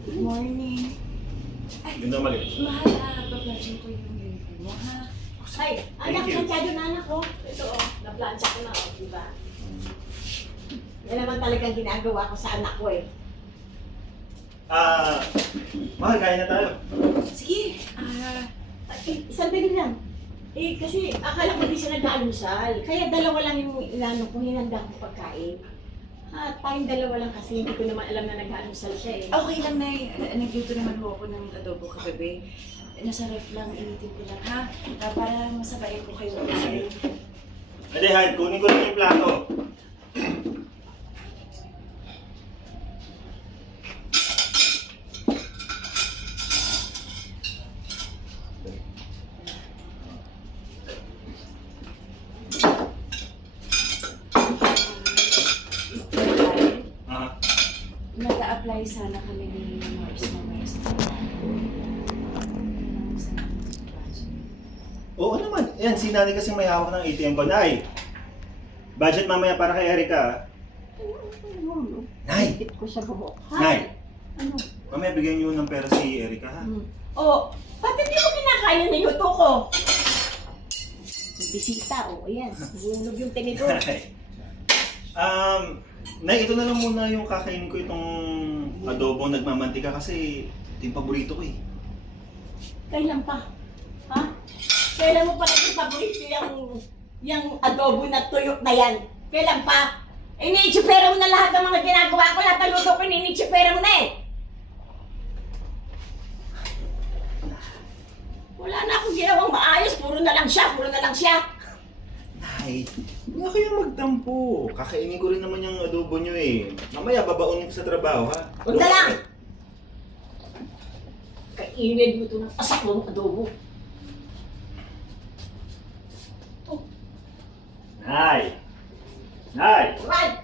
Good morning. Ay, Yun na mali. mahal, pa-plancha ko yung uniform mo, ha? Ay, anak, planchado na anak ko. Ito, na-plancha ko na, diba? Yan naman talagang ginagawa ko sa anak ko eh. Mahal, kain na tayo. Sige, Sandali lang. Kasi akala ko di siya nag-aalusal. Kaya dalawa lang yung inano ko, hinanda ko pagkain. At tayong dalawa lang kasi hindi ko naman alam na nag-aalusal siya eh. okay lang, Nay. Nagluto naman ho ako ng adobo kagabi. Nasa ref lang, initin ko lang, ha? Para masabayin ko kayo kasi. Ade, Han, kunin ko lang yung plato. Nag-a-apply sana kami ni Mars na Mars. Oo naman. Yan, si Nanay kasi may hawak ng ATM ko. Nay! Budget mamaya para kay Erica. Nay! Higit ko sa buhok. Nay! Ano? Mamaya bigyan niyo ng pera si Erica, ha? Oh, ba't hindi mo kinakain ng luto ko? May bisita, oh, ayan. Hulog yung tinidor. Nay, ito na lang muna yung kakainin ko itong adobo nagmamantika kasi ito yung paborito ko eh. Kailan pa? Ha? Kailan mo pa rin paborito yung adobo na tuyok na yan? Kailan pa? Iniitsipera mo na lahat ng mga ginagawa ko, lahat ng luto ko, iniitsipera mo na eh. Wala na akong ginawang maayos, puro na lang siya. Nay, hindi na kayo magtampo. Kakainin ko rin naman yung adobo nyo eh. Mamaya babaunin ko sa trabaho, ha? Huwag na lang! Kainid mo ito ng asak mong adobo. Nay! Nay! Right!